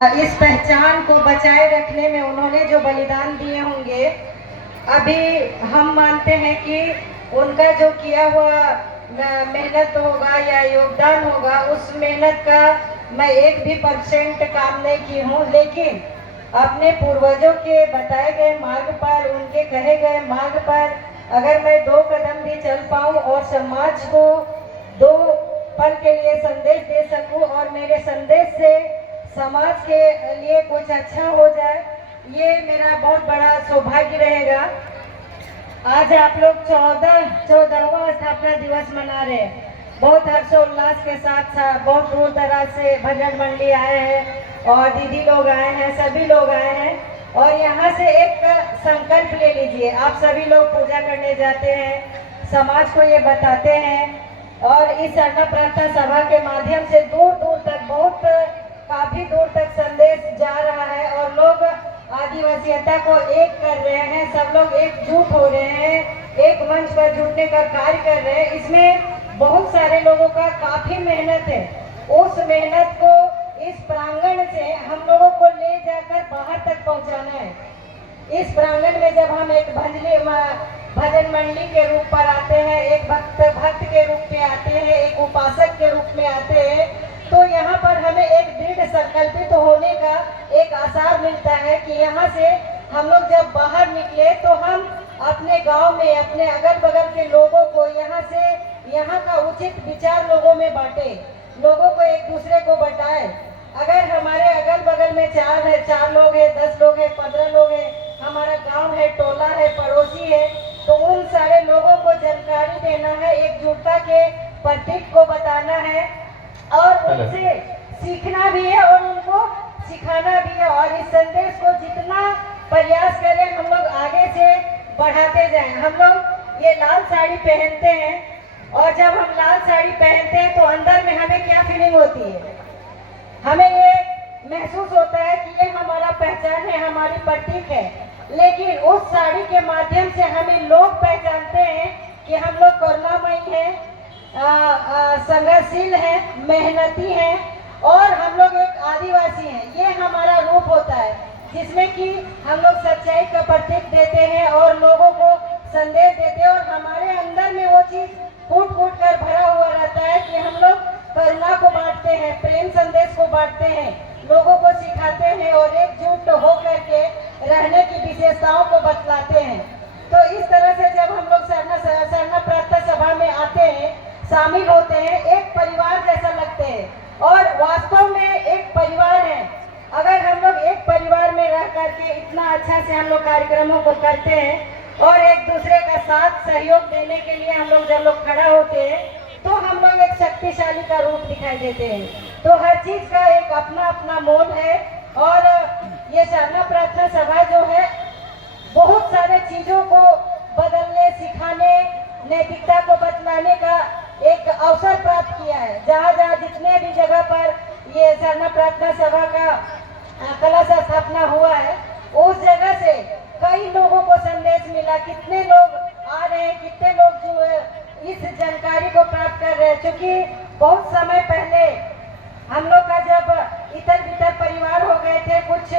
इस पहचान को बचाए रखने में उन्होंने जो बलिदान दिए होंगे, अभी हम मानते हैं कि उनका जो किया हुआ मेहनत होगा या योगदान होगा, उस मेहनत का मैं 1% भी काम नहीं की हूँ, लेकिन अपने पूर्वजों के बताए गए मार्ग पर, उनके कहे गए मार्ग पर अगर मैं 2 कदम भी चल पाऊँ और समाज को 2 पल के लिए संदेश दे सकूँ और मेरे संदेश से समाज के लिए कुछ अच्छा हो जाए, ये मेरा बहुत बड़ा सौभाग्य रहेगा। आज आप लोग 14वां स्थापना दिवस मना रहे हैं। बहुत हर्षोल्लास के साथ बहुत दूर दराज से भजन मंडली आए हैं और दीदी लोग आए हैं, सभी लोग आए हैं। और यहाँ से एक संकल्प ले लीजिए। आप सभी लोग पूजा करने जाते हैं, समाज को ये बताते हैं और इस अन्न प्रार्थना सभा के माध्यम से दूर दूर तक, काफी दूर तक संदेश जा रहा है और लोग आदिवासीयता को एक कर रहे हैं, सब लोग एकजुट हो रहे हैं, एक मंच पर जुटने का कार्य कर रहे हैं। इसमें बहुत सारे लोगों का काफी मेहनत है। उस मेहनत को इस प्रांगण से हम लोगों को ले जाकर बाहर तक पहुंचाना है। इस प्रांगण में जब हम एक भजन मंडली के रूप पर आते हैं, एक भक्त के रूप में आते हैं, एक उपासक के रूप में आते हैं, तो यहाँ पर हमें एक दृढ़ संकल्पित होने का एक आसार मिलता है कि यहाँ से हम लोग जब बाहर निकले तो हम अपने गांव में, अपने अगल बगल के लोगों को यहाँ का उचित विचार लोगों में बांटे, लोगों को एक दूसरे को बताए। अगर हमारे अगल बगल में 4 लोग हैं, 10 लोग हैं, 15 लोग हैं, हमारा गांव है, टोला है, पड़ोसी है, तो उन सारे लोगों को जानकारी देना है, एकजुटता के प्रतीक को बताना है और उनसे सीखना भी है और उनको सिखाना भी है। और इस संदेश को जितना प्रयास करें हम लोग आगे से बढ़ाते जाएं। हम लोग ये लाल साड़ी पहनते हैं और जब हम लाल साड़ी पहनते हैं तो अंदर में हमें क्या फीलिंग होती है? हमें ये महसूस होता है कि ये हमारा पहचान है, हमारी प्रतीक है। लेकिन उस साड़ी के माध्यम से हमें लोग पहचानते हैं कि हम लोग करुणामयी हैं, संघर्षशील है, मेहनती है और हम लोग एक आदिवासी हैं। ये हमारा रूप होता है जिसमें कि हम लोग सच्चाई का प्रतीक देते हैं और लोगों को संदेश देते हैं और हमारे अंदर में वो चीज फूट फूट कर भरा हुआ रहता है कि हम लोग करुणा को बांटते हैं, प्रेम संदेश को बांटते हैं, लोगों को सिखाते हैं और एकजुट होकर के रहने की विशेषताओं को बतलाते हैं। तो इस तरह से जब हम लोग सरना प्रार्थना सभा में आते हैं, शामिल होते हैं, एक परिवार जैसा लगते हैं और वास्तव में एक परिवार है। अगर हम लोग एक परिवार में रह करके इतना अच्छा से हम लोग कार्यक्रमों को करते हैं और एक दूसरे का साथ सहयोग देने के लिए हम लोग जब लोग खड़ा होते हैं तो हम लोग एक शक्तिशाली का रूप दिखाई देते हैं। तो हर चीज का एक अपना अपना मोल है और ये सरना प्रार्थना सभा जो है बहुत सारे चीजों को बदलने, सिखाने, नैतिकता को बतलाने का एक अवसर प्राप्त किया है। जहाँ जहाँ जितने भी जगह पर ये सरना प्रार्थना सभा का कलश स्थापना हुआ है, उस जगह से कई लोगों को संदेश मिला, कितने लोग आ रहे हैं, कितने लोग जो इस जानकारी को प्राप्त कर रहे हैं। क्योंकि बहुत समय पहले हम लोग का जब इतर बितर परिवार हो गए थे, कुछ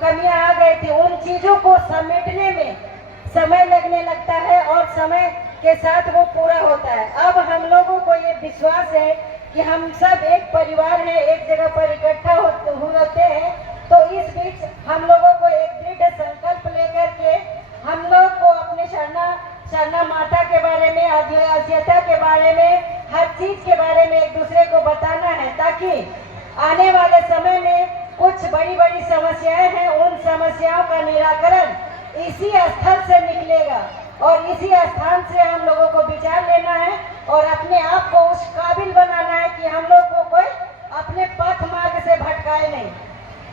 कमियां आ गई थी, उन चीजों को समेटने में समय लगने लगता है और समय के साथ वो पूरा होता है। अब हम लोगों को ये विश्वास है कि हम सब एक परिवार है, एक जगह पर इकट्ठा होते हैं। तो इस बीच हम लोगों को एक दृढ़ संकल्प लेकर के हम लोग को अपने शरणा माता के बारे में, आदिवासीता के बारे में, हर चीज के बारे में एक दूसरे को बताना है, ताकि आने वाले समय में कुछ बड़ी बड़ी समस्याएं हैं, उन समस्याओं का निराकरण इसी स्थल से निकलेगा और इसी स्थान से हम लोगों को विचार लेना है और अपने आप को उस काबिल बनाना है कि हम लोग को कोई अपने पथ मार्ग से भटकाए नहीं।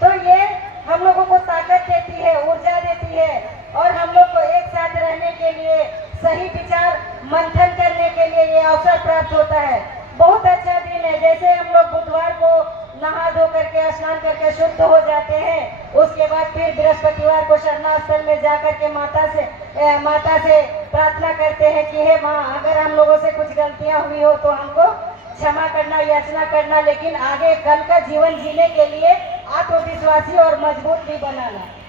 तो ये हम लोगों को ताकत देती है, ऊर्जा देती है और हम लोग को एक साथ रहने के लिए, सही विचार मंथन करने के लिए ये अवसर प्राप्त होता है। बहुत अच्छा दिन है। जैसे हम लोग बुधवार को नहा धो करके, स्नान करके शुद्ध हो जाते हैं, उसके बाद फिर बृहस्पतिवार को शरणा स्थल में जाकर के माता से प्रार्थना करते हैं कि हे माँ, अगर हम लोगों से कुछ गलतियां हुई हो तो हमको क्षमा करना, याचना करना, लेकिन आगे कल का जीवन जीने के लिए आत्मविश्वासी और मजबूत भी बनाना।